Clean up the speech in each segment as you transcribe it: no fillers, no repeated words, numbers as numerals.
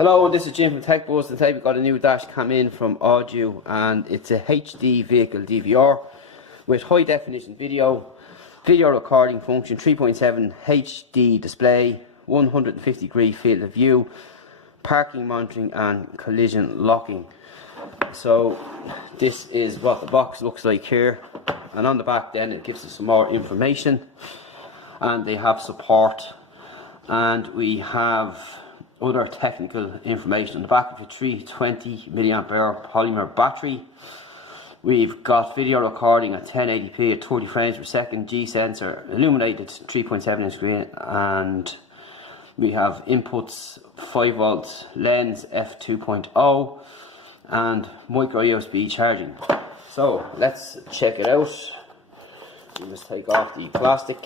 Hello, this is Jim from TechBuzz, and today we've got a new dash cam in from Audew, and it's a HD vehicle DVR with high definition video recording function, 3.7 HD display, 150 degree field of view, parking monitoring and collision locking. So this is what the box looks like here, and on the back then it gives us some more information, and they have support, and we have other technical information on the back of a 320 mAh polymer battery. We've got video recording at 1080p at 30 frames per second, G sensor, illuminated 3.7 inch screen, and we have inputs 5 volt lens f2.0 and micro USB charging. So let's check it out. We'll just take off the plastic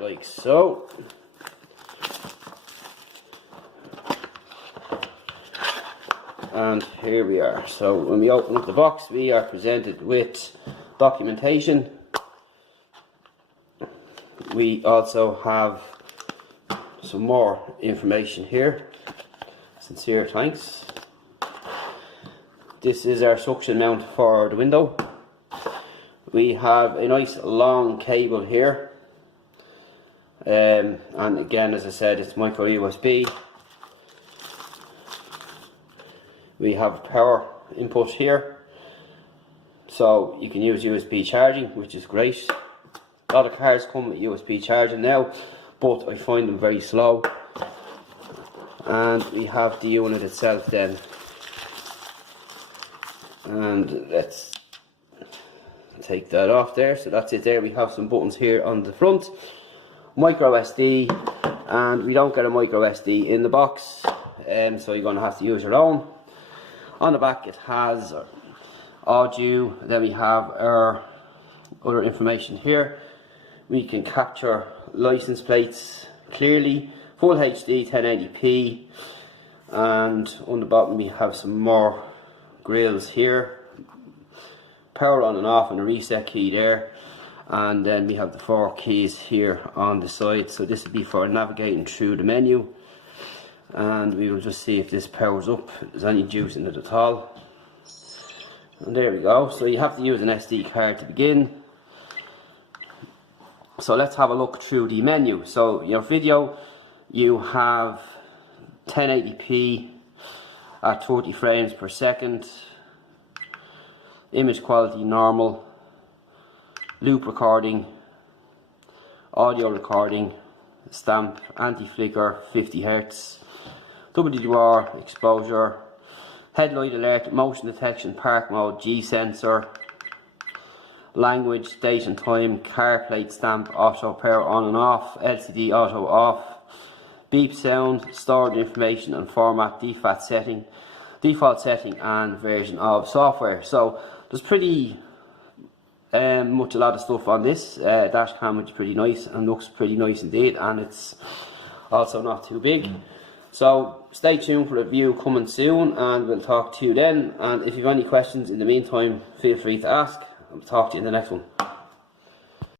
like so. And here we are. So when we open up the box, we are presented with documentation. We also have some more information here. Sincere thanks. This is our suction mount for the window. We have a nice long cable here, and again, as I said, it's micro USB. We have power input here, so you can use USB charging, which is great. A lot of cars come with USB charging now, but I find them very slow. And we have the unit itself then, and let's take that off there. So that's it there. We have some buttons here on the front, micro SD, and we don't get a micro SD in the box, so you're going to have to use your own. On the back it has Audew, then we have our other information here. We can capture license plates clearly, full HD 1080p, and on the bottom we have some more grills here, power on and off and a reset key there, and then we have the 4 keys here on the side. So this would be for navigating through the menu. And we will just see if this powers up, if there's any juice in it at all. And there we go. So you have to use an SD card to begin. So let's have a look through the menu. So your video, you have 1080p at 30 frames per second, image quality normal, loop recording, audio recording, stamp, anti-flicker, 50 Hz, WDR, exposure, headlight alert, motion detection, park mode, G sensor, language, date and time, car plate stamp, auto power on and off, LCD auto off, beep sound, stored information and format, default setting, and version of software. So there's pretty much a lot of stuff on this dash cam, which is pretty nice and looks pretty nice indeed, and it's also not too big. So stay tuned for a review coming soon, and we'll talk to you then. And if you have any questions in the meantime, feel free to ask. I'll talk to you in the next one.